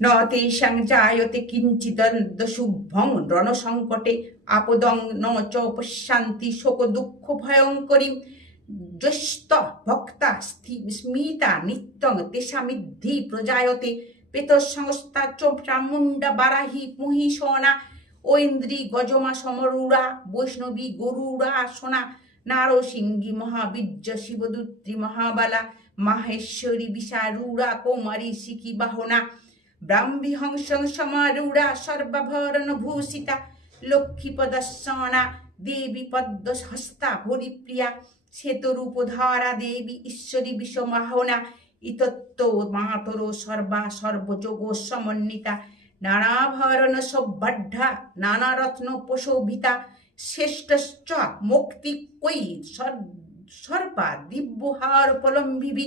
ন তেষাং জায়তে কিঞ্চিদশুভং রণসংকটে আপদং ন চ পশ্যন্তি শোক দুঃখ ভয়ঙ্করীম জ্যেষ্ঠ ভক্তা স্মিতা নিত্যং তেষামিদ্ধি প্রজায়তে পেত সংস্থা চ চামুণ্ডা বারাহি মহিষণা ঐন্দ্রী গজমা সমরুড়া বৈষ্ণবী গরুড়া সোনা নারসিংহী মহাবীর্য শিবদুত্রী মহাবালা মাহেশ্বরী বিশারূঢ়া কৌমারী শিখি বাহনা ব্রাহ্মী হংসং সমারূঢ়া সর্বাভরণ ভূষিতা লক্ষ্মীপদর্শনা দেবী পদ্মহস্তা হরিপ্রিয়া শ্বেতরূপধারা দেবী ঈশ্বরী বিষমাহনা ইতত্ত মাতর সর্বা সর্বযোগ সমন্বিতা নানাভরণ সভ্যাঢ্যা নানারত্ন প্রশোভিতা শ্রেষ্ঠশ্চ মুক্তি কই সর্বা দিব্যহার পলম্বিবি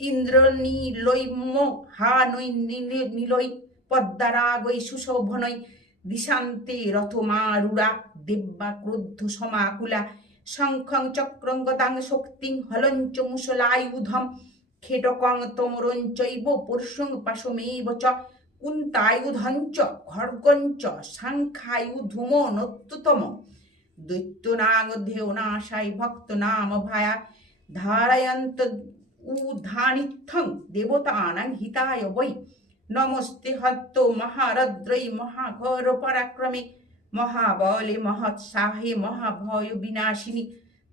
ইন্দ্র নীলৈম্য হা নৈ নীলৈ পদ্মারাগৈ সুশোভনৈ দিশান্তে রথমারুড়া দেব্যা ক্রোধ সমাকুলা শঙ্খং চক্রং গদাং শক্তিং হলঞ্চ মুসলায়ুধম খেটকং তোমরঞ্চৈব পরশুং পাশমেব চ কুন্তায়ুধঞ্চ খড়গঞ্চ শাঙ্খায়ুধুমো নত্যুতম দৈত্যনাগ দেওনাশাই ভক্ত নাম ভায়া ধারয়ন্ত উধানিথং দেবতানাং হিতায় বৈ নমস্তে হত্ত মহারদ্রৈ মহাঘোর পরাক্রমে মহাবলে মহৎসাহে মহাভয় বিনাশিনী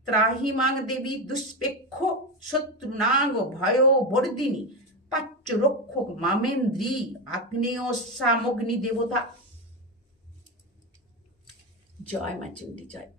ত্রাহি মাং দেবী দুষ্পেক্ষ শত্রুনাগ ভয় বর্দিনী পাচ্য রক্ষক মামেন্দ্রী আগ্নেয়সামগ্নি দেবতা। জয় মা চণ্ডী জয়।